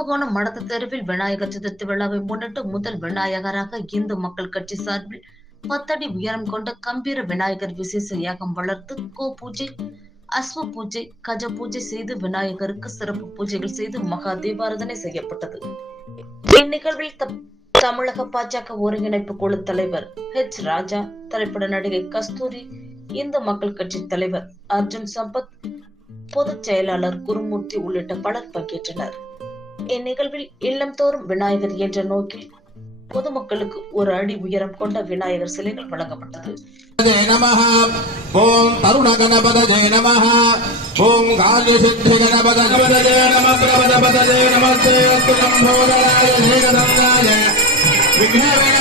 கும்பகோணம் மடத்து தெருவில் விநாயகர் சதுர்த்தி விழாவை முன்னிட்டு முதல் விநாயகராக இந்து மக்கள் கட்சி சார்பில் 10 அடி உயரம் கொண்ட கம்பீர விநாயகர் விசேஷ யாகம் வளர்த்து கோ பூஜை, அஸ்வ பூஜை, கஜ பூஜை செய்து விநாயகருக்கு சிறப்பு பூஜைகள் செய்து மகா தீபாராதனை செய்யப்பட்டது. இந்நிகழ்வில் தமிழக பாஜக ஒருங்கிணைப்பு குழு தலைவர் ஹெச் ராஜா, திரைப்பட நடிகை கஸ்தூரி, இந்து மக்கள் கட்சி தலைவர் அர்ஜுன் சம்பத், பொதுச் செயலாளர் குருமூர்த்தி உள்ளிட்ட பலர் பங்கேற்றனர். இந்நிகழ்வில் இல்லம்தோறும் விநாயகர் என்ற நோக்கில் பொதுமக்களுக்கு 1 அடி உயரம் கொண்ட விநாயகர் சிலைகள் வழங்கப்பட்டது. ஓம் தருண கணபதயே நமஹ. ஓம் கால்ய சித்தி கணபதயே நமஸ்தே நமஸ்தே அத்துலம்போதராய ஏகதந்தாய விக்னவிநாயக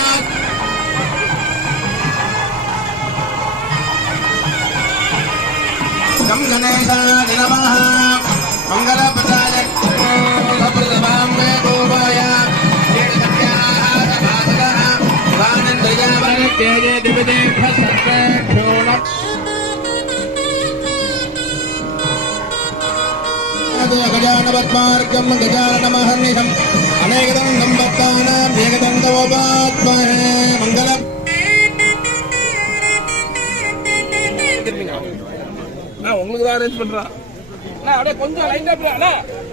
கம் கணேசாய நமஹ. மங்களப்ரதாய गजानवत्मार्गं गजाननमहर्निशम् अनेकदं भक्तानां एकदन्तोपात्महे मङ्गलम्. உங்களுக்கு தான் அரேஞ்ச் பண்றேன். அப்படியே கொஞ்சம் லைட்டா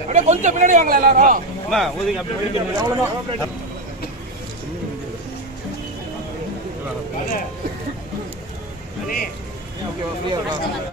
அப்படியே கொஞ்சம் பின்னாடி வாங்கலாம் எல்லாரும்.